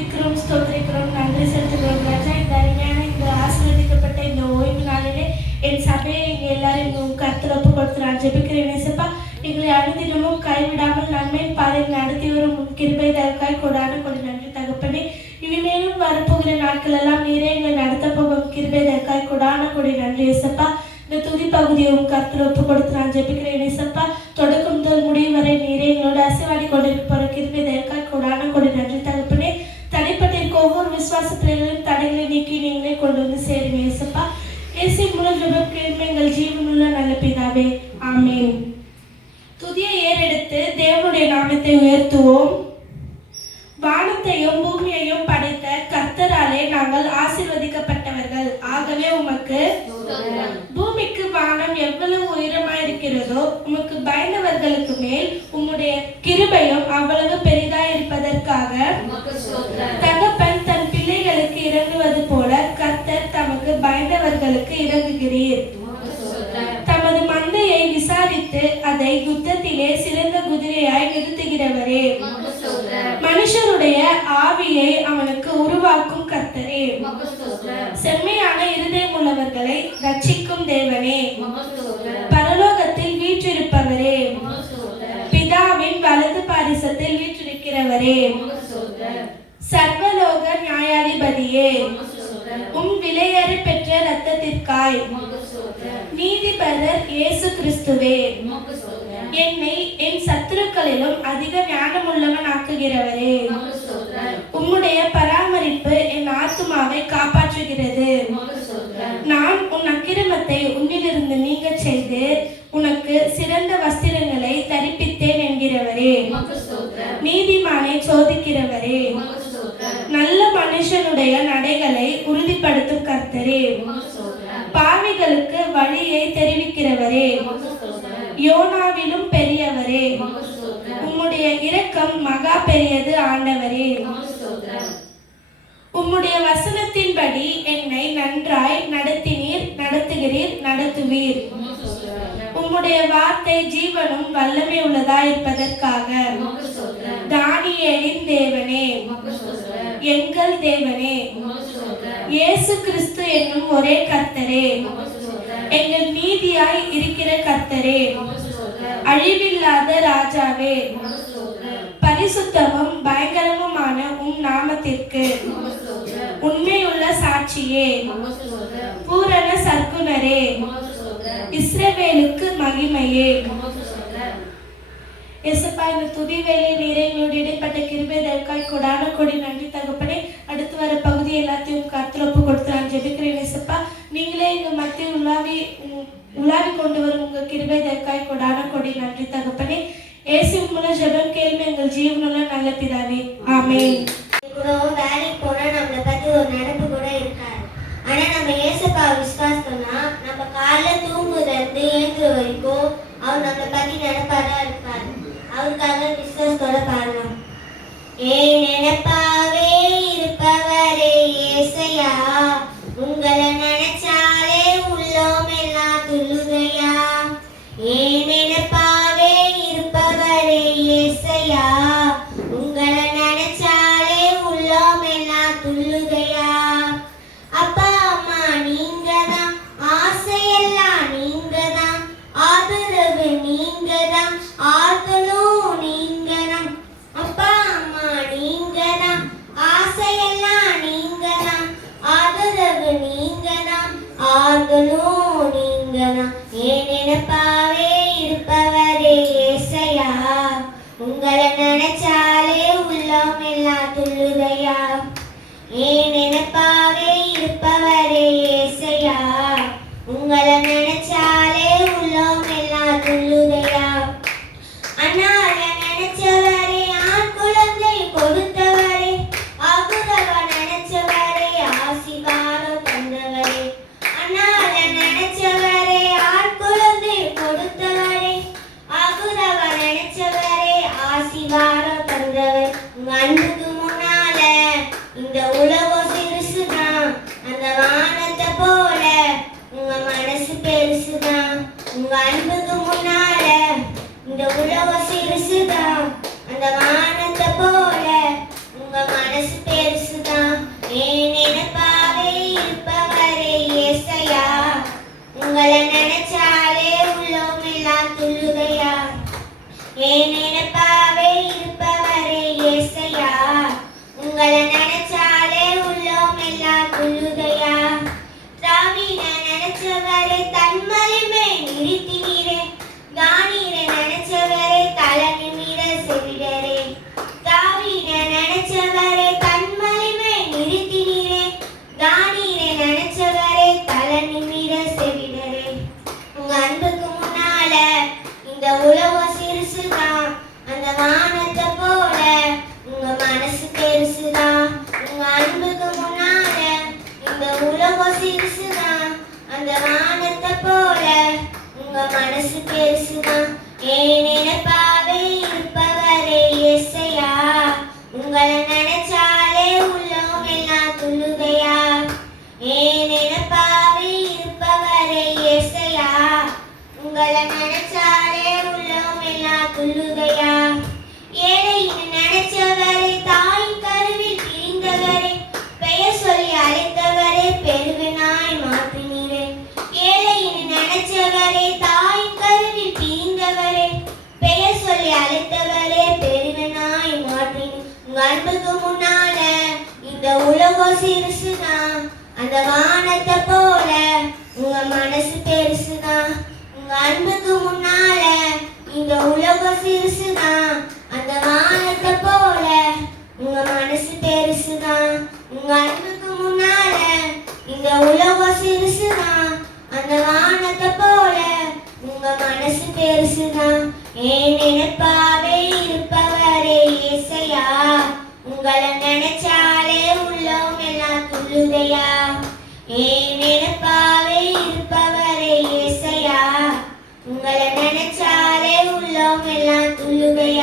துதிக்கிறோம், ஸ்தோத்திரிக்கிறோம், நன்றி செலுத்துகிறோம் ராஜா. இந்த அருமையான இந்த ஆசீர்வதிக்கப்பட்ட இந்த ஓய்வு நாளிலே என் சபையை எங்கள் எல்லாரும் கர்த்தர் ஒப்பு கொடுத்து நான் ஜெபிக்கிறேன். இயேசுப்பா, எங்களை அனுதினமும் கைவிடாமல் நன்மையின் பாதையில் நடத்தி வரும் கிருபை தயவுக்காய் கொடான கொடி நன்றி தகப்பனே. இனிமேலும் வரப்போகிற நாட்கள் எல்லாம் நீரே எங்களை நடத்த போகும் கிருபை தயவுக்காய் கொடான கொடி நன்றி இயேசுப்பா. இந்த துதி பகுதியை கர்த்தர் ஒப்பு கொடுத்து நான் ஜெபிக்கிறேன். இயேசுப்பா, தொடக்கம் முதல் முடிவு வரை நீரே எங்களோட ஆசீர்வாடி கொண்டிருப்போற கிருபை தயவுக்காய் கொடான கொடி நன்றி தகப்பனே. தடைப்பட்டிருக்க ஒவ்வொரு விசுவாச பிள்ளைகளையும் தடைகளை நீக்கி நீங்களே கொண்டு வந்து சேருங்க இயேசுப்பா. இயேசுவின் மூலம் ஜெபம் கேளும் எங்கள் ஜீவனுள்ள நல்ல பிதாவே, ஆமென். துதியை ஏறெடுத்து தேவனுடைய நாமத்தை உயர்த்துவோம். வானத்தையும் பூமியையும் படைத்த கர்த்தராலே நாங்கள் ஆசீர்வதிக்கப்பட்டவர்கள். ஆகவே உமக்கு பூமிக்கு வானம் எவ்வளவு உயரமாயிருக்கிறதோ உமக்கு பயந்தவர்களுக்கு மேல் உம்முடைய கிருபையும் அவ்வளவு பெரிதாயிருப்பதற்காக தகப்பன் தன் பிள்ளைகளுக்கு இறங்குவது போல கர்த்தர் தமக்கு பயந்தவர்களுக்கு இறங்குகிறீர். தமது மந்தையை விசாரித்து அதை யுத்தத்திலே சிறந்த குதிரையாய் நிறுத்துகிறவரே, மனுஷருடைய ஆவியை அவனுக்கு உருவாக்கும் கர்த்தரே, செம்மையான இருதயம் உள்ளவர்களை ரட்சிக்கும் தேவனே, பரலோகத்தில் வீற்றிருப்பவரே, பிதாவின் வலது பாரிசத்தில் வீற்றிருக்கிறவரே, சர்வலோக நியாயாதிபதியே, உம் விலையேற பெற்ற இரத்தத்திற்காய் நீதிபரர் இயேசு கிறிஸ்துவே, என்னை என் சத்துருக்களிலும் அதிக ஞானமுள்ளவன் ஆக்குகிறவரே, உம்முடைய பராமரிப்பு என் ஆத்துமாவை காப்பாற்றுகிறது. நான் உன் அக்கிரமத்தை உன்னிலிருந்து நீங்க செய்து உனக்கு சிறந்த வஸ்திரங்களை தரிப்பித்தேன் என்கிறவரே, நீதிமானை சோதிக்கிறவரே, நல்ல மனுஷனுடைய நடைகளை உறுதிப்படுத்தும் கர்த்தரே, பாவிகளுக்கு வழியை தெரிவிக்கிறவரே, யோனாவிலும் பெரியவரே, உம்முடைய இரக்கம் மகா பெரியது ஆண்டவரே, உம்முடைய வசனத்தின்படி என்னை நன்றாய் நடத்தினீர், நடத்துகிறீர், நடத்துவீர். உம்முடைய வார்த்தை ஜீவனும் வல்லமை உள்ளதாயிருப்பதற்காக தானியேலின் தேவனே, எங்கள் தேவனே, இயேசு கிறிஸ்து என்னும் ஒரே கர்த்தரே, எங்கள் நீதியாய் இருக்கிற கர்த்தரே, அழிவில்லாத ராஜாவே, பரிசுத்தமும் பயங்கரமுமான உம் நாமத்திற்கு உண்மையுள்ள சாட்சியே, பூரண சர்க்குணரே, இஸ்ரவேலுக்கு மகிமையே. இயேசுப்பா, இந்த துதி வேலை நீரே எங்களோட இடைப்பட்ட கிருபை தயவுக்காய் கொடான கொடி நன்றி தகப்பனே. அடுத்து வர பகுதி எல்லாத்தையும் கர்த்தர் ஒப்பு கொடுத்து நான் ஜெபிக்கிறேன். இயேசுப்பா, நீங்களே எங்க மத்தியில் உலாவி கொண்டு வரும் உங்க கிருபை தயவுக்காய் கொடான கொடி நன்றி தகப்பனே. இயேசுவின் மூலம் ஜெபம் கேளும் எங்கள் ஜீவனுள்ள நல்ல பிதாவே, ஆமென். வேலைக்கு போனா நம்மளை பத்தி ஒரு நினைப்பு கூட இருக்காது. ஆனா நம்ம இயேசுப்பா விசுவாசம்னா நம்ம காலைல தூங்குறது ஏந்து வரைக்கும் அவர் நம்மளை பத்தி நினைப்பாரா இருப்பாரு. அவருக்காக விசுவாசத்தோட பாடலாம். ஏன் நினைப்பாவே இருப்பவரே ஏசையா, உங்களை நினைச்சாலே உள்ளோம் எல்லாம் துள்ளுதையா. ஏன் நினைப்பாவே இருப்பவரே ஏசையா, உங்களை நினைச்சாலே உள்ளோம் எல்லாம் துள்ளுதையா. அப்பா அம்மா நீங்க தான், ஆசையெல்லாம் நீங்க தான், ஆதரவு நீங்க தான், ஆதலும் நீங்க தான். அப்பா அம்மா நீங்க தான், ஆசையெல்லாம் நீங்க தான், ஆதரவு நீங்க தான், ஆதலும் நீங்க தான். ஏன் நினைப்பாவே இருப்பவரே ஏசையா, உங்களை நினைச்சாலே உள்ளம் எல்லாம் துள்ளுதையா. ஏன் நினைப்பாவே இருப்பவரே ஏசையா, உங்களை நினைச்சாலே உள்ளம் எல்லாம் துள்ளுதையா. அண்ணால நினைச்சவரே, ஆண் குழந்தை கொடுத்தவரே, ஆகுரவ நினைச்சவரே, ஆசீர்வாதம் தந்தவரே. அண்ணால நினைச்சவரே, ஆண் குழந்தை கொடுத்தவரே, ஆகுரவ நினைச்சவரே, ஆசீர்வாதம் தந்தவர். உங்க அன்புக்கு முன்னால இந்த உலகம் சிறுசுதான், அந்த வானத்தை போல உங்க மனசு பெரிய உங்களை நினைச்சாலே உள்ளோம் எல்லாம் துள்ளுதையா. திராவிட நினைச்சவரை தன்மலிமை நிறுத்தினீரே, காணீரை நினைச்சவரை தலை நிமிர செவிடரே. திராவிட நினைச்சவரை தன்மலிமை நிறுத்தினீரே, காணீரை நினைச்சவரை தலை நிமிர செவிடரே. உங்க அன்புக்கு முன்னால இந்த உலகம் சிறுசுதான், அந்த வானத்தை போல உங்க மனசு பெருசுதான். உங்க அன்புக்கு முன்னால இந்த உலகம் சிறுசுதான், அந்த வானத்தை போல உங்க மனசு பெருசுதான். ஏன் நினைப்பாவே இருப்பவரே இயேசையா, உங்களை நினைச்சாலே உள்ளம் எல்லாம் துள்ளுதையா. ஏன் நினைப்பாவே இருப்பவரே இயேசையா, உங்களை நினைச்சாலே உள்ளம் எல்லாம் துள்ளுதையா. ஏழையின் நினைச்சவரை தாயின் கருவில் பிரிந்தவரே, பெயர் சொல்லி அழைத்தவரே பெருவினாய் மாற்றினீரே. ஏழையின் நினைச்சவரை தாயின் கருவில் பிரிந்தவரே, பெயர் சொல்லி அழைத்தவரே பெருவினாய் மாற்றினீர். உங்க அன்புக்கு முன்னால இந்த உலகம் சிறுசுதான், அந்த வானத்தை போல உங்க மனசு பெருசுதான். உங்க அன்புக்கு முன்னால இந்த உலகம் சிறுசுதான், அந்த வானத்தை போல உங்க மனசு பெருசுதான். உங்க அன்புக்கு முன்னால இந்த உலகம் சிறுசுதான், அந்த வானத்தை போல உங்க மனசு பெருசுதான். ஏன் நினைப்பாவே இருப்பவரே இயேசையா, உங்களை நினைச்சாலே உள்ளம் எல்லாம் துள்ளுதையா. ஏன் நினைப்பாவே இருப்பவரே இயேசையா, உங்களை நினைச்சாலே உள்ளம் எல்லாம் துள்ளுதையா.